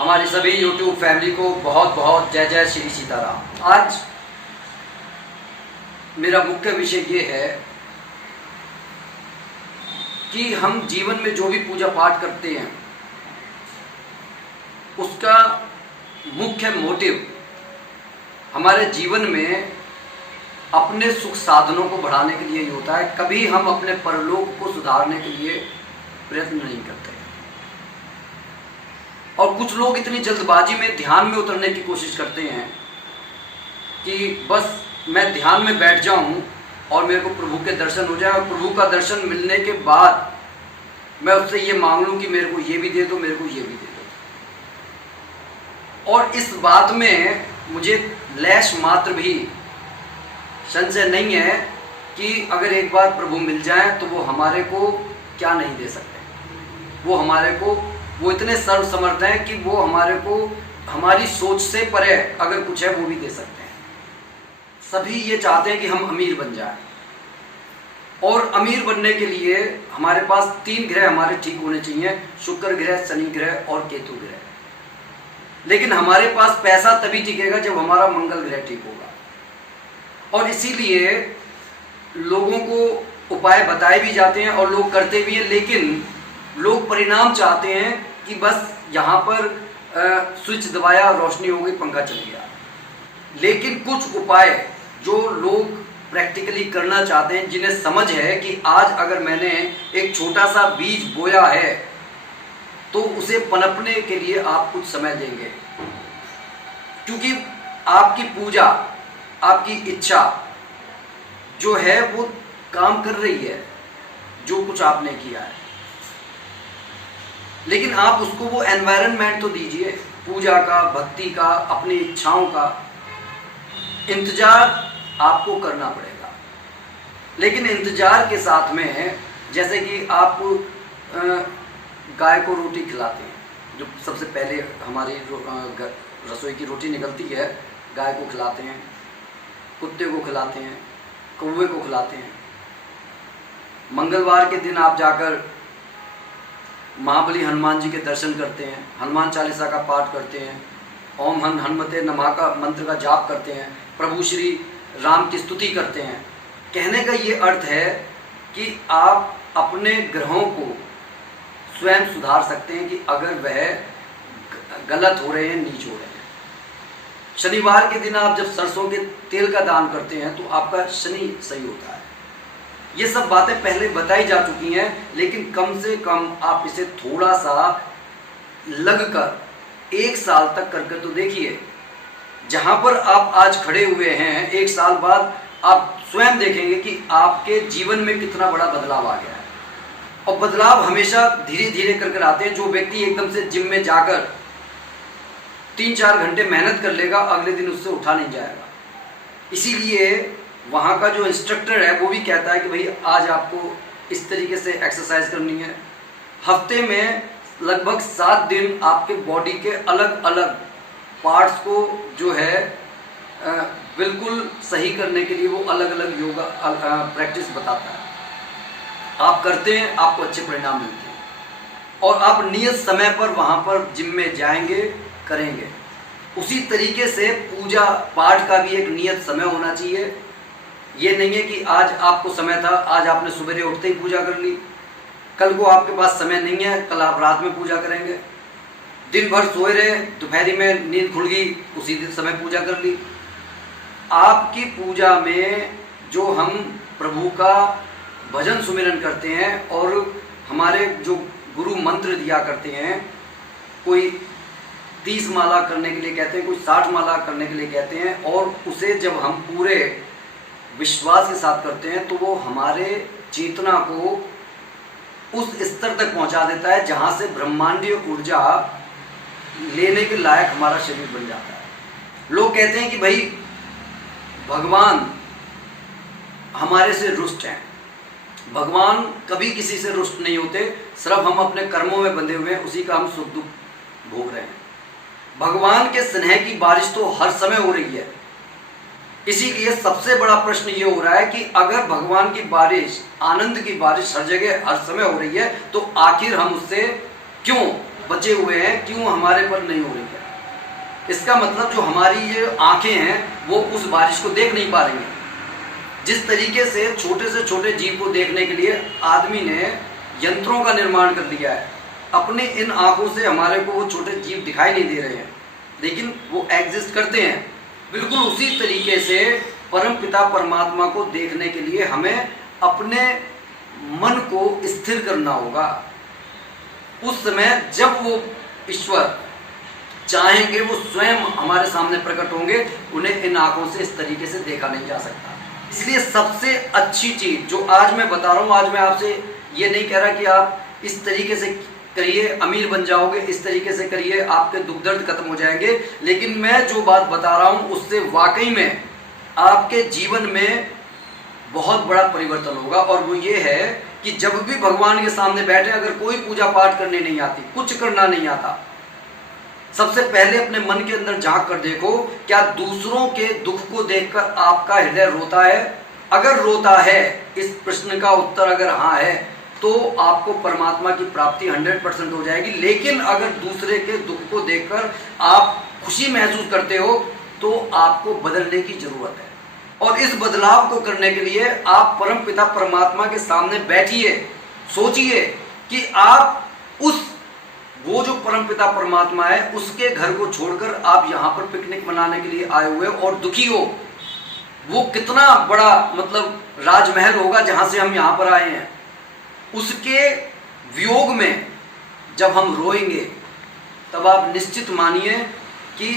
हमारी सभी YouTube family को बहुत बहुत जय जय श्री सीताराम। आज मेरा मुख्य विषय ये है कि हम जीवन में जो भी पूजा पाठ करते हैं उसका मुख्य मोटिव हमारे जीवन में अपने सुख साधनों को बढ़ाने के लिए ही होता है। कभी हम अपने परलोक को सुधारने के लिए प्रयत्न नहीं करते। और कुछ लोग इतनी जल्दबाजी में ध्यान में उतरने की कोशिश करते हैं कि बस मैं ध्यान में बैठ जाऊं और मेरे को प्रभु के दर्शन हो जाए, और प्रभु का दर्शन मिलने के बाद मैं उससे ये मांग लूं कि मेरे को ये भी दे दो, मेरे को ये भी दे दो। और इस बात में मुझे लेश मात्र भी संशय नहीं है कि अगर एक बार प्रभु मिल जाए तो वो हमारे को क्या नहीं दे सकते। वो इतने सर्वसमर्थ हैं कि वो हमारे को हमारी सोच से परे अगर कुछ है वो भी दे सकते हैं। सभी ये चाहते हैं कि हम अमीर बन जाएं, और अमीर बनने के लिए हमारे पास 3 ग्रह हमारे ठीक होने चाहिए, शुक्र ग्रह, शनि ग्रह और केतु ग्रह। लेकिन हमारे पास पैसा तभी टिकेगा जब हमारा मंगल ग्रह ठीक होगा। और इसीलिए लोगों को उपाय बताए भी जाते हैं और लोग करते भी हैं, लेकिन लोग परिणाम चाहते हैं कि बस यहाँ पर स्विच दबाया, रोशनी हो गई, पंखा चल गया। लेकिन कुछ उपाय जो लोग प्रैक्टिकली करना चाहते हैं, जिन्हें समझ है कि आज अगर मैंने एक छोटा सा बीज बोया है तो उसे पनपने के लिए आप कुछ समय देंगे, क्योंकि आपकी पूजा, आपकी इच्छा जो है वो काम कर रही है, जो कुछ आपने किया है। लेकिन आप उसको वो एनवायरनमेंट तो दीजिए, पूजा का, भक्ति का, अपनी इच्छाओं का इंतजार आपको करना पड़ेगा। लेकिन इंतजार के साथ में, जैसे कि आप गाय को रोटी खिलाते हैं, जो सबसे पहले हमारी रसोई की रोटी निकलती है, गाय को खिलाते हैं, कुत्ते को खिलाते हैं, कौवे को खिलाते हैं। मंगलवार के दिन आप जाकर महाबली हनुमान जी के दर्शन करते हैं, हनुमान चालीसा का पाठ करते हैं, ओम हनुमते नमः का मंत्र का जाप करते हैं, प्रभु श्री राम की स्तुति करते हैं। कहने का ये अर्थ है कि आप अपने ग्रहों को स्वयं सुधार सकते हैं कि अगर वह गलत हो रहे हैं, नीच हो रहे हैं। शनिवार के दिन आप जब सरसों के तेल का दान करते हैं तो आपका शनि सही होता है। ये सब बातें पहले बताई जा चुकी हैं, लेकिन कम से कम आप इसे थोड़ा सा लगकर 1 साल तक करके तो देखिए। जहां पर आप आज खड़े हुए हैं, 1 साल बाद आप स्वयं देखेंगे कि आपके जीवन में कितना बड़ा बदलाव आ गया है। और बदलाव हमेशा धीरे धीरे कर आते हैं। जो व्यक्ति एकदम से जिम में जाकर 3-4 घंटे मेहनत कर लेगा, अगले दिन उससे उठा नहीं जाएगा। इसीलिए वहाँ का जो इंस्ट्रक्टर है वो भी कहता है कि भाई आज आपको इस तरीके से एक्सरसाइज करनी है। हफ्ते में लगभग 7 दिन आपके बॉडी के अलग अलग पार्ट्स को जो है बिल्कुल सही करने के लिए वो अलग अलग योगा प्रैक्टिस बताता है। आप करते हैं, आपको अच्छे परिणाम मिलते हैं, और आप नियत समय पर वहाँ पर जिम में जाएंगे, करेंगे। उसी तरीके से पूजा पाठ का भी एक नियत समय होना चाहिए। ये नहीं है कि आज आपको समय था, आज आपने सवेरे उठते ही पूजा कर ली, कल को आपके पास समय नहीं है, कल आप रात में पूजा करेंगे। दिन भर सोए रहे, दोपहरी में नींद खुल गई, उसी दिन समय पूजा कर ली। आपकी पूजा में जो हम प्रभु का भजन सुमिरन करते हैं और हमारे जो गुरु मंत्र दिया करते हैं, कोई 30 माला करने के लिए कहते हैं, कोई 60 माला करने के लिए कहते हैं, और उसे जब हम पूरे विश्वास के साथ करते हैं तो वो हमारे चेतना को उस स्तर तक पहुंचा देता है जहां से ब्रह्मांडीय ऊर्जा लेने के लायक हमारा शरीर बन जाता है। लोग कहते हैं कि भाई भगवान हमारे से रुष्ट हैं। भगवान कभी किसी से रुष्ट नहीं होते, सिर्फ हम अपने कर्मों में बंधे हुए हैं, उसी का हम सुख दुख भोग रहे हैं। भगवान के स्नेह की बारिश तो हर समय हो रही है। इसीलिए सबसे बड़ा प्रश्न ये हो रहा है कि अगर भगवान की बारिश, आनंद की बारिश हर जगह हर समय हो रही है, तो आखिर हम उससे क्यों बचे हुए हैं, क्यों हमारे पर नहीं हो रही है? इसका मतलब जो हमारी ये आंखें हैं वो उस बारिश को देख नहीं पा रही हैं। जिस तरीके से छोटे जीव को देखने के लिए आदमी ने यंत्रों का निर्माण कर लिया है, अपने इन आंखों से हमारे को वो छोटे जीव दिखाई नहीं दे रहे हैं, लेकिन वो एग्जिस्ट करते हैं। बिल्कुल उसी तरीके से परम पिता परमात्मा को देखने के लिए हमें अपने मन को स्थिर करना होगा। उस समय जब वो ईश्वर चाहेंगे वो स्वयं हमारे सामने प्रकट होंगे, उन्हें इन आंखों से इस तरीके से देखा नहीं जा सकता। इसलिए सबसे अच्छी चीज जो आज मैं बता रहा हूँ, आज मैं आपसे ये नहीं कह रहा कि आप इस तरीके से करिए अमीर बन जाओगे, इस तरीके से करिए आपके दुख दर्द खत्म हो जाएंगे, लेकिन मैं जो बात बता रहा हूँ उससे वाकई में आपके जीवन में बहुत बड़ा परिवर्तन होगा। और वो ये है कि जब भी भगवान के सामने बैठे, अगर कोई पूजा पाठ करने नहीं आती, कुछ करना नहीं आता, सबसे पहले अपने मन के अंदर झांक कर देखो, क्या दूसरों के दुख को देखकर आपका हृदय रोता है? अगर रोता है, इस प्रश्न का उत्तर अगर हाँ है, तो आपको परमात्मा की प्राप्ति 100% हो जाएगी। लेकिन अगर दूसरे के दुख को देखकर आप खुशी महसूस करते हो, तो आपको बदलने की जरूरत है। और इस बदलाव को करने के लिए आप परम पिता परमात्मा के सामने बैठिए, सोचिए कि आप वो जो परम पिता परमात्मा है उसके घर को छोड़कर आप यहाँ पर पिकनिक मनाने के लिए आए हुए और दुखी हो। वो कितना बड़ा मतलब राजमहल होगा जहां से हम यहाँ पर आए हैं, उसके वियोग में जब हम रोएंगे, तब आप निश्चित मानिए कि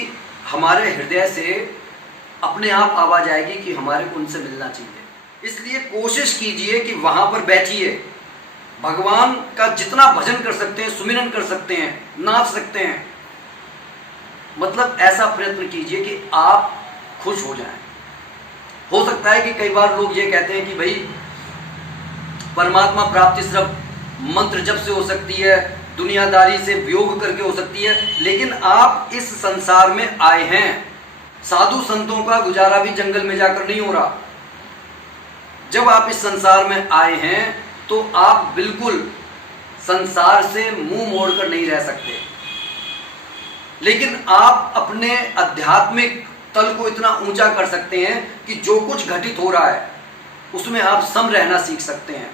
हमारे हृदय से अपने आप आवाज आएगी कि हमारे को उनसे मिलना चाहिए। इसलिए कोशिश कीजिए कि वहां पर बैठिए, भगवान का जितना भजन कर सकते हैं, सुमिरन कर सकते हैं, नाच सकते हैं, मतलब ऐसा प्रयत्न कीजिए कि आप खुश हो जाएं। हो सकता है कि कई बार लोग ये कहते हैं कि भाई परमात्मा प्राप्ति सिर्फ मंत्र जप से हो सकती है, दुनियादारी से वियोग करके हो सकती है, लेकिन आप इस संसार में आए हैं, साधु संतों का गुजारा भी जंगल में जाकर नहीं हो रहा। जब आप इस संसार में आए हैं तो आप बिल्कुल संसार से मुंह मोड़कर नहीं रह सकते, लेकिन आप अपने आध्यात्मिक तल को इतना ऊंचा कर सकते हैं कि जो कुछ घटित हो रहा है उसमें आप सम रहना सीख सकते हैं।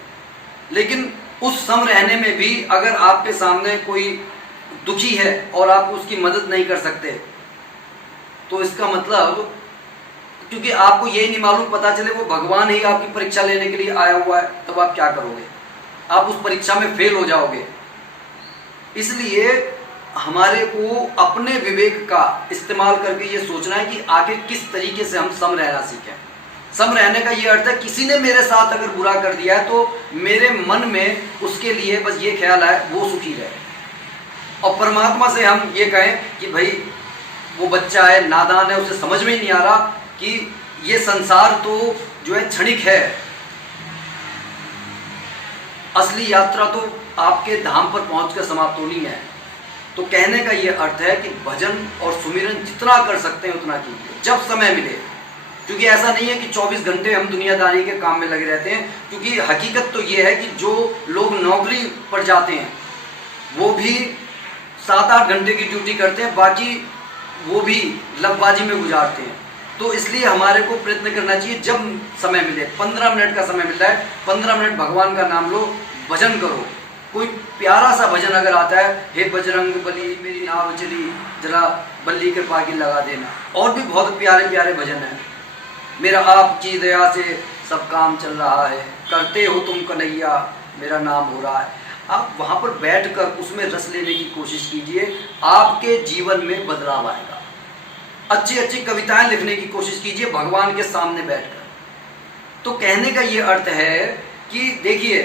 लेकिन उस सम रहने में भी अगर आपके सामने कोई दुखी है और आप उसकी मदद नहीं कर सकते, तो इसका मतलब, क्योंकि आपको ये नहीं मालूम, पता चले वो भगवान ही आपकी परीक्षा लेने के लिए आया हुआ है, तब आप क्या करोगे? आप उस परीक्षा में फेल हो जाओगे। इसलिए हमारे को अपने विवेक का इस्तेमाल करके ये सोचना है कि आखिर किस तरीके से हम सम रहना सीखें। सम रहने का ये अर्थ है, किसी ने मेरे साथ अगर बुरा कर दिया है तो मेरे मन में उसके लिए बस ये ख्याल आए वो सुखी रहे, और परमात्मा से हम ये कहें कि भाई वो बच्चा है, नादान है, उसे समझ में ही नहीं आ रहा कि ये संसार तो जो है क्षणिक है, असली यात्रा तो आपके धाम पर पहुंचकर समाप्त होनी है। तो कहने का ये अर्थ है कि भजन और सुमिरन जितना कर सकते हैं उतना कीजिए जब समय मिले, क्योंकि ऐसा नहीं है कि 24 घंटे हम दुनियादारी के काम में लगे रहते हैं। क्योंकि हकीकत तो ये है कि जो लोग नौकरी पर जाते हैं वो भी 7-8 घंटे की ड्यूटी करते हैं, बाकी वो भी लबबाजी में गुजारते हैं। तो इसलिए हमारे को प्रयत्न करना चाहिए जब समय मिले, 15 मिनट का समय मिलता है, 15 मिनट भगवान का नाम लो, भजन करो। कोई प्यारा सा भजन अगर आता है, हे बजरंग बली मेरी नाव चली, जरा बल्ली कृपा की लगा देना, और भी बहुत प्यारे प्यारे भजन हैं। मेरा आपकी दया से सब काम चल रहा है, करते हो तुम कन्हैया, मेरा नाम हो रहा है। आप वहाँ पर बैठकर उसमें रस लेने की कोशिश कीजिए, आपके जीवन में बदलाव आएगा। अच्छी अच्छी कविताएं लिखने की कोशिश कीजिए भगवान के सामने बैठकर। तो कहने का ये अर्थ है कि देखिए,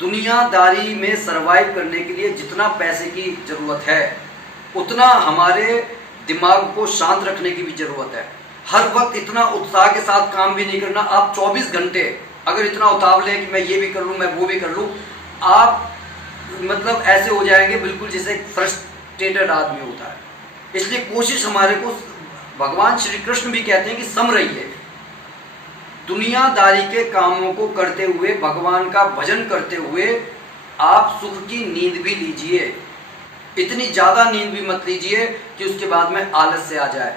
दुनियादारी में सरवाइव करने के लिए जितना पैसे की जरूरत है, उतना हमारे दिमाग को शांत रखने की भी जरूरत है। हर वक्त इतना उत्साह के साथ काम भी नहीं करना। आप 24 घंटे अगर इतना उतावले हैं कि मैं ये भी कर लूँ, मैं वो भी कर लूँ, आप मतलब ऐसे हो जाएंगे बिल्कुल जैसे फ्रस्ट्रेटेड आदमी होता है। इसलिए कोशिश हमारे को, भगवान श्री कृष्ण भी कहते हैं कि सम रहिए, दुनियादारी के कामों को करते हुए, भगवान का भजन करते हुए आप सुख की नींद भी लीजिए। इतनी ज़्यादा नींद भी मत लीजिए कि उसके बाद में आलस से आ जाए।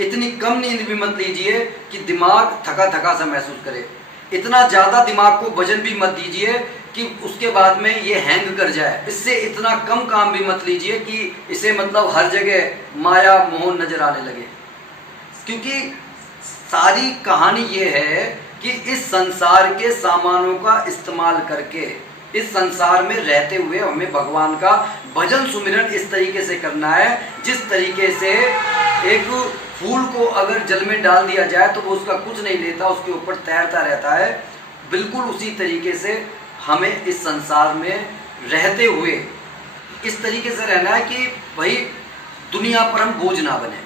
इतनी कम नींद भी मत लीजिए कि दिमाग थका थका सा महसूस करे। इतना ज़्यादा दिमाग को वजन भी मत दीजिए कि उसके बाद में ये हैंग कर जाए। इससे इतना कम काम भी मत लीजिए कि इसे मतलब हर जगह माया मोह नजर आने लगे। क्योंकि सारी कहानी ये है कि इस संसार के सामानों का इस्तेमाल करके इस संसार में रहते हुए हमें भगवान का भजन सुमिरन इस तरीके से करना है जिस तरीके से एक फूल को अगर जल में डाल दिया जाए तो वो उसका कुछ नहीं लेता, उसके ऊपर तैरता रहता है। बिल्कुल उसी तरीके से हमें इस संसार में रहते हुए इस तरीके से रहना है कि भाई दुनिया पर हम बोझ ना बने।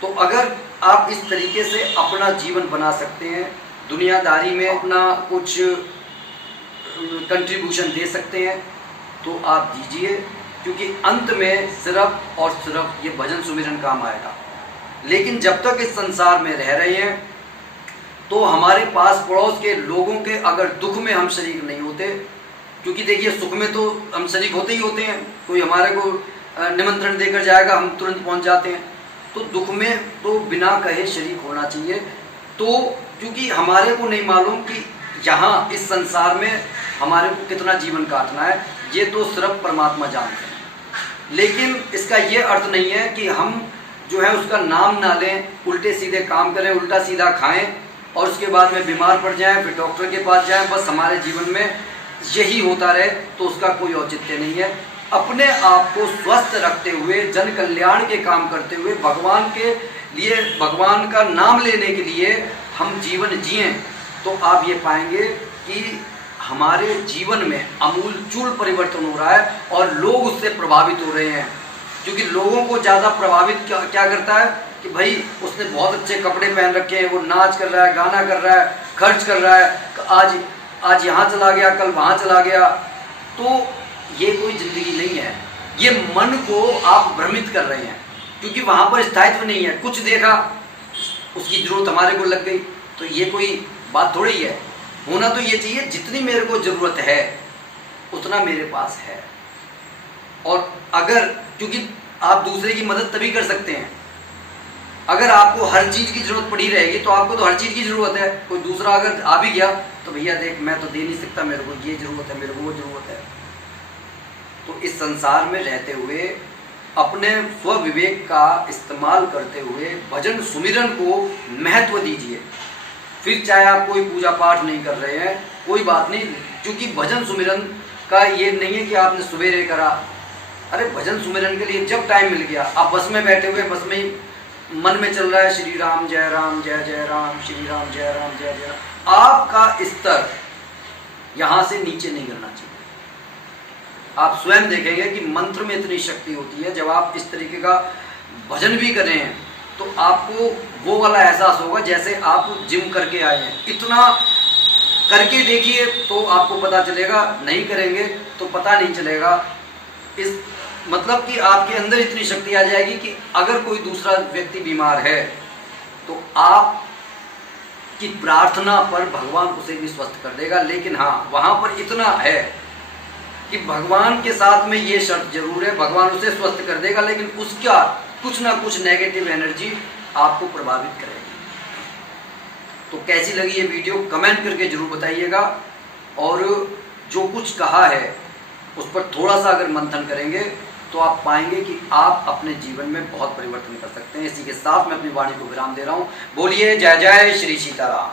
तो अगर आप इस तरीके से अपना जीवन बना सकते हैं, दुनियादारी में अपना कुछ कंट्रीब्यूशन दे सकते हैं तो आप दीजिए, क्योंकि अंत में सिर्फ और सिर्फ ये भजन सुमिरन काम आएगा। लेकिन जब तक इस संसार में रह रहे हैं तो हमारे पास पड़ोस के लोगों के अगर दुख में हम शरीक नहीं होते, क्योंकि देखिए सुख में तो हम शरीक होते ही होते हैं, कोई हमारे को निमंत्रण देकर जाएगा हम तुरंत पहुंच जाते हैं, तो दुख में तो बिना कहे शरीक होना चाहिए। तो क्योंकि हमारे को नहीं मालूम कि यहाँ इस संसार में हमारे को कितना जीवन काटना है, ये तो सिर्फ परमात्मा जानते हैं। लेकिन इसका ये अर्थ नहीं है कि हम जो है उसका नाम ना लें, उल्टे सीधे काम करें, उल्टा सीधा खाएं और उसके बाद में बीमार पड़ जाएं, फिर डॉक्टर के पास जाएं, बस हमारे जीवन में यही होता रहे, तो उसका कोई औचित्य नहीं है। अपने आप को स्वस्थ रखते हुए, जन कल्याण के काम करते हुए, भगवान के लिए, भगवान का नाम लेने के लिए हम जीवन जिएं, तो आप ये पाएंगे कि हमारे जीवन में आमूलचूल परिवर्तन हो रहा है और लोग उससे प्रभावित हो रहे हैं। क्योंकि लोगों को ज़्यादा प्रभावित क्या करता है कि भाई उसने बहुत अच्छे कपड़े पहन रखे हैं, वो नाच कर रहा है, गाना कर रहा है, खर्च कर रहा है, आज यहाँ चला गया, कल वहाँ चला गया। तो ये कोई ज़िंदगी नहीं है, ये मन को आप भ्रमित कर रहे हैं, क्योंकि वहाँ पर स्थायित्व नहीं है। कुछ देखा, उसकी ज़रूरत हमारे को लग गई, तो ये कोई बात थोड़ी है। होना तो ये चाहिए जितनी मेरे को ज़रूरत है उतना मेरे पास है। और अगर, क्योंकि आप दूसरे की मदद तभी कर सकते हैं अगर आपको हर चीज़ की ज़रूरत पड़ी रहेगी, तो आपको तो हर चीज़ की ज़रूरत है। कोई दूसरा अगर आ भी गया तो भैया देख, मैं तो दे नहीं सकता, मेरे को ये ज़रूरत है, मेरे को वो ज़रूरत है। तो इस संसार में रहते हुए अपने स्वविवेक का इस्तेमाल करते हुए भजन सुमिरन को महत्व दीजिए। फिर चाहे आप कोई पूजा पाठ नहीं कर रहे हैं, कोई बात नहीं, क्योंकि भजन सुमिरन का ये नहीं है कि आपने सवेरे करा। अरे भजन सुमिरन के लिए जब टाइम मिल गया, आप बस में बैठे हुए, बस में मन में चल रहा है श्री राम जय राम जय जय राम, श्री राम जय जय राम, आपका स्तर यहाँ से नीचे नहीं करना चाहिए। आप स्वयं देखेंगे कि मंत्र में इतनी शक्ति होती है। जब आप इस तरीके का भजन भी कर रहे हैं तो आपको वो वाला एहसास होगा जैसे आप जिम करके आए हैं। इतना करके देखिए तो आपको पता चलेगा, नहीं करेंगे तो पता नहीं चलेगा। इस मतलब कि आपके अंदर इतनी शक्ति आ जाएगी कि अगर कोई दूसरा व्यक्ति बीमार है तो आप की प्रार्थना पर भगवान उसे भी स्वस्थ कर देगा। लेकिन हाँ, वहाँ पर इतना है कि भगवान के साथ में ये शर्त जरूर है, भगवान उसे स्वस्थ कर देगा, लेकिन उसका कुछ ना कुछ नेगेटिव एनर्जी आपको प्रभावित करेगी। तो कैसी लगी ये वीडियो कमेंट करके जरूर बताइएगा। और जो कुछ कहा है उस पर थोड़ा सा अगर मंथन करेंगे तो आप पाएंगे कि आप अपने जीवन में बहुत परिवर्तन कर सकते हैं। इसी के साथ मैं अपनी वाणी को विराम दे रहा हूँ। बोलिए जय जय श्री सीताराम।